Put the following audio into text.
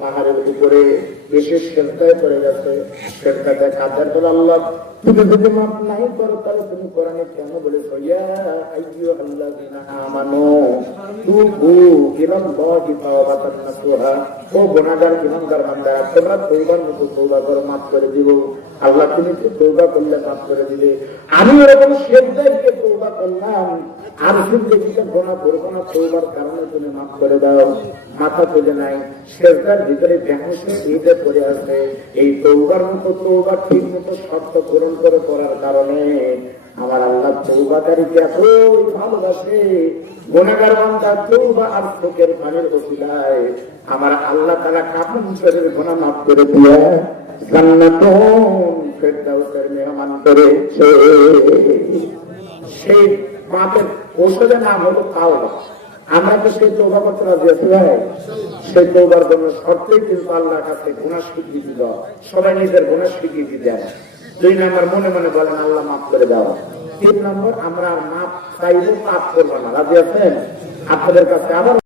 পাহাড়ের উপরে এসে সেন্তায় পড়ে গেছে। সেন্তাতে কাদের বলে, আল্লাহ, তুমি যদি মাপ নাই করো, তাহলে তুমি কোরআনে কেন বলেছ করো করে আল্লাহ, তুমি তো করলে মাফ করে দিবে আমি এরকম গিয়ে তওবা করলাম। আমার আল্লাহ তৌবাকারীকে এতই ভালোবাসে। গুণাগার বান্দা তৌবা আর চোখের পানির ওসিলায় আমার আল্লাহ তারা কাপড় শরীর গোনা মাফ করে দিয়ে সেই মাপের ঔষধের নাম হলো তাওবা। আমরা তো সেই তৌবা করতে রাজি আছি সেই তৌবার জন্য শর্তেই কিন্তু আল্লাহর কাছে গুণা স্বীকৃতি দেওয়া সবাই নিজের গুণা স্বীকৃতি দেওয়া দুই নাম্বার, মনে মনে বলেন, আল্লাহ মাফ করে দেওয়া তিন নম্বর, আমরা মাপ চাইব, পাপ করব না। রাজি আছেন? আপনাদের কাছে আবার